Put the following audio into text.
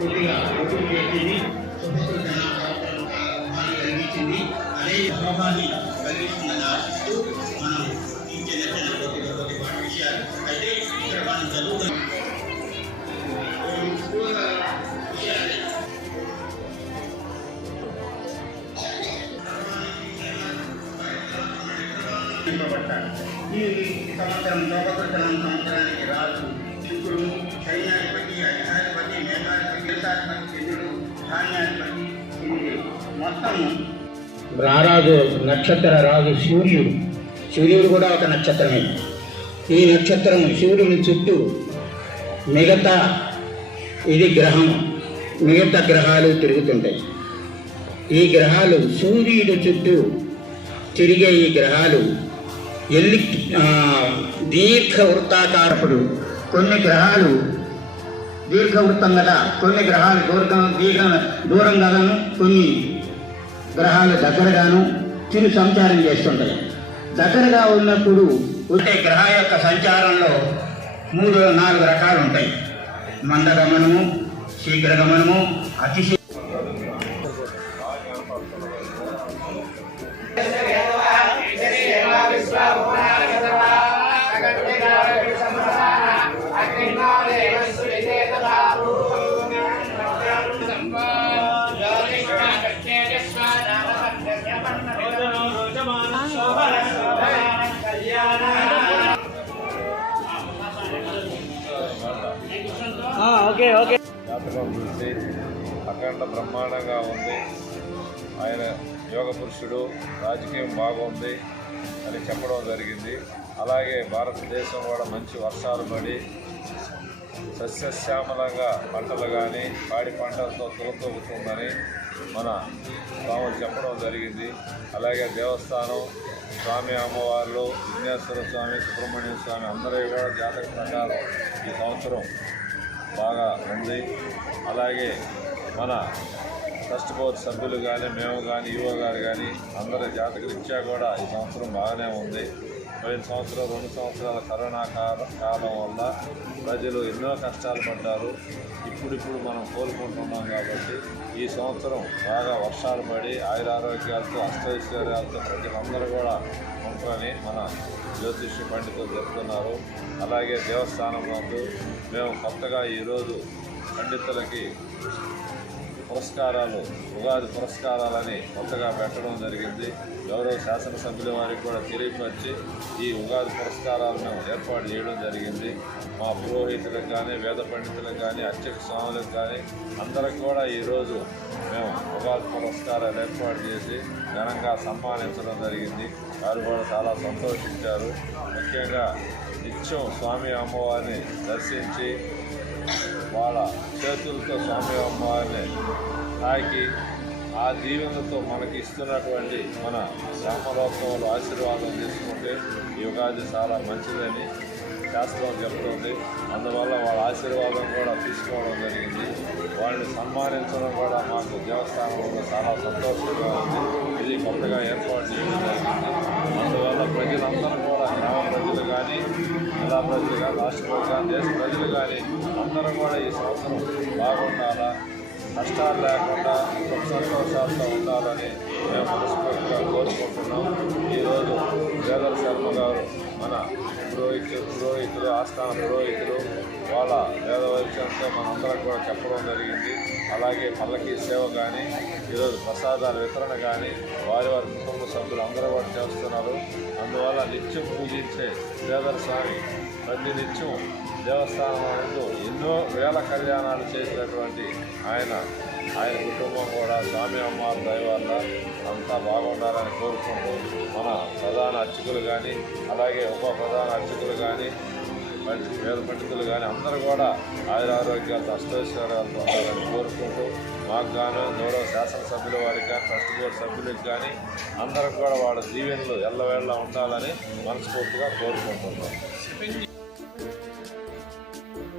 పెట్టింది ప్రభుత్వం సహాయ కలిగించింది అదే ప్రభావాన్ని కలిగిస్తుందని ఆశిస్తూ మనం ఈ చిన్న చిన్న కొద్ది కొద్ది విషయాలు అయితే ఇక్కడ మనం చదువుకున్నాం ఈ సంవత్సరం లోకృష్ణ చంద్రుడు ధాన్యాధిపతి ఇది రారాజు నక్షత్ర రాజు సూర్యుడు. సూర్యుడు కూడా ఒక నక్షత్రమే. ఈ నక్షత్రం సూర్యుని చుట్టూ మిగతా ఇది గ్రహం. మిగతా గ్రహాలు తిరుగుతుంటాయి. ఈ గ్రహాలు సూర్యుడు చుట్టూ తిరిగే ఈ గ్రహాలు ఎల్లి దీర్ఘ వృత్తాకారపుడు. కొన్ని గ్రహాలు దీర్ఘవృత్తం కదా కొన్ని గ్రహాలు దూరం దీర్ఘ దూరంగాను కొన్ని గ్రహాలు దగ్గరగాను చిరు సంచారం చేస్తుంటాయి. దగ్గరగా ఉన్నప్పుడు ఉంటే గ్రహ యొక్క సంచారంలో మూడు నాలుగు రకాలు ఉంటాయి. మందగమనము శీఘ్రగమనము ఓకే ఓకే. జాతకం చూసి అఖండ బ్రహ్మాండంగా ఉంది. ఆయన యోగ పురుషుడు రాజకీయం బాగుంది అని చెప్పడం జరిగింది. అలాగే భారతదేశం కూడా మంచి వర్షాలు పడి సస్యశ్యామలంగా పంటలు కానీ పాడి పంటలతో తులతూగుతుందని మన స్వాములు చెప్పడం జరిగింది. అలాగే దేవస్థానం స్వామి అమ్మవార్లు విఘ్నేశ్వర స్వామి సుబ్రహ్మణ్య స్వామి అందరూ కూడా జాతక ప్రకారం ఈ సంవత్సరం బాగా ఉంది. అలాగే మన ట్రస్ట్ బోర్డ్ సభ్యులు కానీ మేము కానీ ఈవో గారు కానీ అందరి జాతక రీత్యా కూడా ఈ సంవత్సరం బాగానే ఉంది. పదిహేను సంవత్సరాలు రెండు సంవత్సరాల కరోనా కాలం వల్ల ప్రజలు ఎన్నో కష్టాలు పడ్డారు. ఇప్పుడిప్పుడు మనం కోలుకుంటున్నాం కాబట్టి ఈ సంవత్సరం బాగా వర్షాలు పడి ఆయురారోగ్యాలతో అష్టైశ్వర్యాలతో ప్రజలందరూ కూడా ఉంటారని మన జ్యోతిష్య పండితులు చెప్తున్నారు. అలాగే దేవస్థానం నందు మేము కొత్తగా ఈరోజు పండితులకి పురస్కారాలు ఉగాది పురస్కారాలని కొత్తగా పెట్టడం జరిగింది. గౌరవ శాసనసభ్యుల వారికి కూడా తెలియపరిచి ఈ ఉగాది పురస్కారాలను ఏర్పాటు చేయడం జరిగింది. మా పురోహితులకు కానీ వేద పండితులకు కానీ అర్చక స్వాములకు కానీ అందరికి కూడా ఈరోజు మేము ఉగాది పురస్కారాలు ఏర్పాటు చేసి ఘనంగా సన్మానించడం జరిగింది. వారు కూడా చాలా సంతోషించారు. ముఖ్యంగా నిత్యం స్వామి అమ్మవారిని దర్శించి వాళ్ళ చేతులతో స్వామి అమ్మవారిని తాకి ఆ దీవెనతో మనకి ఇస్తున్నటువంటి మన రామలోకంలో ఆశీర్వాదం తీసుకుంటే యుగాది చాలా మంచిదని శాస్త్రం చెప్తుంది. అందువల్ల వాళ్ళ ఆశీర్వాదం కూడా తీసుకోవడం జరిగింది. వాళ్ళని సన్మానించడం కూడా మాకు దేవస్థానంలో చాలా సంతోషంగా ఉంది. ఇది కొత్తగా ఏర్పాటు చేయడం జరిగింది. అందువల్ల ప్రజలందరూ జిల్లా రాష్ట్ర ప్రజలు దేశ ప్రజలు కానీ అందరూ కూడా ఈ సంవత్సరం బాగుండాలా కష్టాలు లేకుండా సుఖ సంతోషాలతో ఉండాలని మేము మనస్ఫూర్తిగా కోరుకుంటున్నాం. ఈరోజు వేదర్ శర్మ గారు మన పురోహితులు పురోహితులు ఆస్థాన పురోహితులు వాళ్ళ వేద వైద్యంతో మనందరం కూడా చెప్పడం జరిగింది. అలాగే పల్లకి సేవ కానీ ఈరోజు ప్రసాదాల వితరణ కానీ వారి వారి కుటుంబ సభ్యులు అందరూ కూడా చేస్తున్నారు. అందువల్ల నిత్యం పూజించే వేదర్ స్వామి ప్రతి నిత్యం దేవస్థానం ఎన్నో వేల కళ్యాణాలు చేసినటువంటి ఆయన. ఆయన కుటుంబం కూడా స్వామి అమ్మవారి దయవల్ల అంతా బాగుండాలని కోరుకుంటూ మన ప్రధాన అర్చకులు కానీ అలాగే ఉప ప్రధాన అర్చకులు కానీ పండి- వేద పండితులు కానీ అందరూ కూడా ఆయురారోగ్యాలతో అష్టైశ్వర్యాలతో ఉండాలని కోరుకుంటూ మాకు గాను గౌరవ శాసనసభ్యుల వారికి కానీ ట్రస్ట్ బోర్డు సభ్యులకు కానీ అందరికి కూడా వాళ్ళ దీవెనలు ఎల్లవేళ్ళ ఉండాలని మనస్ఫూర్తిగా కోరుకుంటున్నాం.